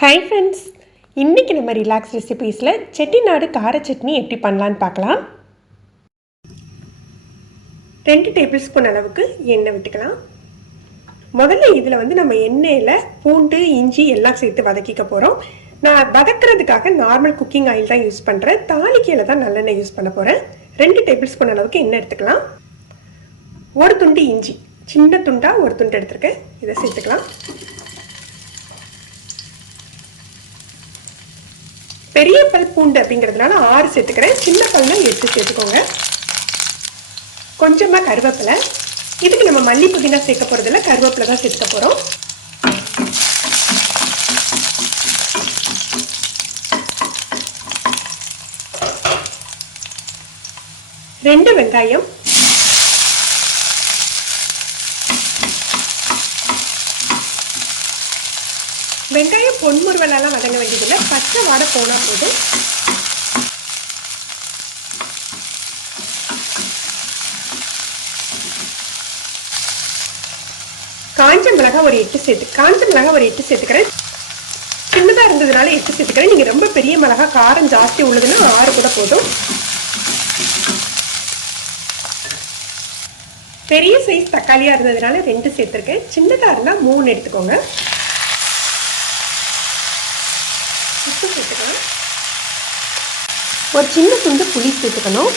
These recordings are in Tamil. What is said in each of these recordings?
ஹாய் ஃப்ரெண்ட்ஸ், இன்றைக்கி நம்ம ரிலாக்ஸ் ரெசிபீஸில் செட்டிநாடு கார சட்னி எப்படி பண்ணலான்னு பார்க்கலாம். 2 டேபிள் ஸ்பூன் அளவுக்கு எண்ணெய் விட்டுக்கலாம். முதல்ல இதில் நம்ம எண்ணெயில் பூண்டு இஞ்சி எல்லாம் சேர்த்து வதக்கிக்க போகிறோம். நான் வதக்கிறதுக்காக நார்மல் குக்கிங் ஆயில் தான் யூஸ் பண்ணுறேன். தாளிக்கையில் தான் நல்லெண்ணெய் யூஸ் பண்ண போகிறேன். 2 டேபிள் ஸ்பூன் அளவுக்கு எண்ணெய் எடுத்துக்கலாம். ஒரு துண்டு இஞ்சி, சின்ன துண்டாக ஒரு துண்டு எடுத்துருக்கேன், இதை சேர்த்துக்கலாம். பெரிய பல் பூண்டு அப்படிங்கிறதுனால 6 சேர்த்துக்கிறேன், சின்ன பல்னா 8 சேர்த்துக்கோங்க. கொஞ்சமாக கருவேப்பிலை, இதுக்கு நம்ம மல்லி புதினா சேர்க்க போகிறதில்ல, கருவேப்பிலை தான் சேர்த்துக்க போகிறோம். ரெண்டு வெங்காயம், வெங்காயம் பொன்முறுவலாலாம் வதங்க வேண்டியதில்லை, பச்சை வாடை போனால் போதும். காஞ்ச மிளகாய் ஒரு 8 சேர்த்துக்கிறேன். சின்னதாக இருந்ததுனால 8 சேர்த்துக்கிறேன். நீங்கள் ரொம்ப பெரிய மிளகாய் காரம் ஜாஸ்தி உள்ளதுன்னா 6 கூட போதும். பெரிய சைஸ் தக்காளியாக இருந்ததுனால 2 சேர்த்துருக்கேன். சின்னதாக இருந்தால் 3 எடுத்துக்கோங்க. உப்பு சேர்த்துக்கலாம். ஒரு சின்ன துண்டு புளி சேர்த்துக்கணும்.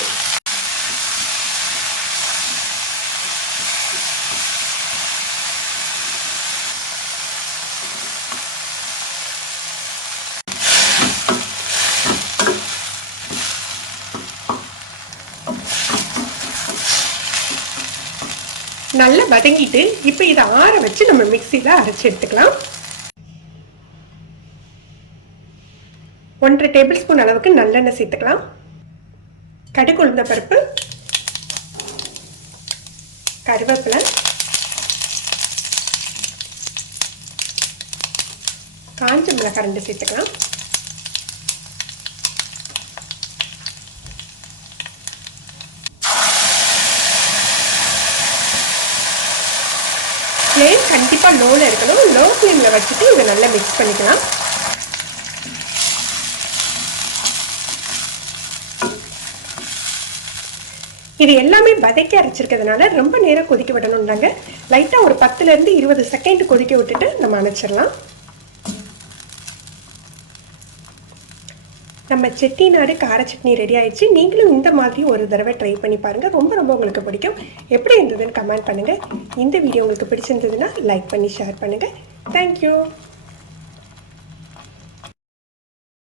நல்லா வதங்கிட்டு இப்போ இதை ஆற வச்சு நம்ம மிக்சியில் அரைச்சி எடுத்துக்கலாம். 1.5 டேபிள் ஸ்பூன் அளவுக்கு நல்லெண்ணெய் சேர்த்துக்கலாம். கடுகு உளுந்த பருப்பு, கருவேப்பிலை, காஞ்ச மிளகாய் 2 சேர்த்துக்கலாம். ஃப்ளேம் கண்டிப்பாக லோவில் இருக்கணும். லோ ஃப்ளேமில் வச்சுட்டு இதை நல்லா மிக்ஸ் பண்ணிக்கலாம். இது எல்லாமே வதக்கி அரைச்சிருக்கிறதுனால ரொம்ப நேரம் கொதிக்க விடணும்னாங்க. லைட்டாக ஒரு 10லேருந்து 20 செகண்ட் கொதிக்க விட்டுட்டு நம்ம அணைச்சிடலாம். நம்ம செட்டிநாடு கார சட்னி ரெடி ஆயிடுச்சு. நீங்களும் இந்த மாதிரி ஒரு தடவை ட்ரை பண்ணி பாருங்கள். ரொம்ப உங்களுக்கு பிடிக்கும். எப்படி இருந்ததுன்னு கமெண்ட் பண்ணுங்கள். இந்த வீடியோ உங்களுக்கு பிடிச்சிருந்ததுன்னா லைக் பண்ணி ஷேர் பண்ணுங்கள். தேங்க்யூ.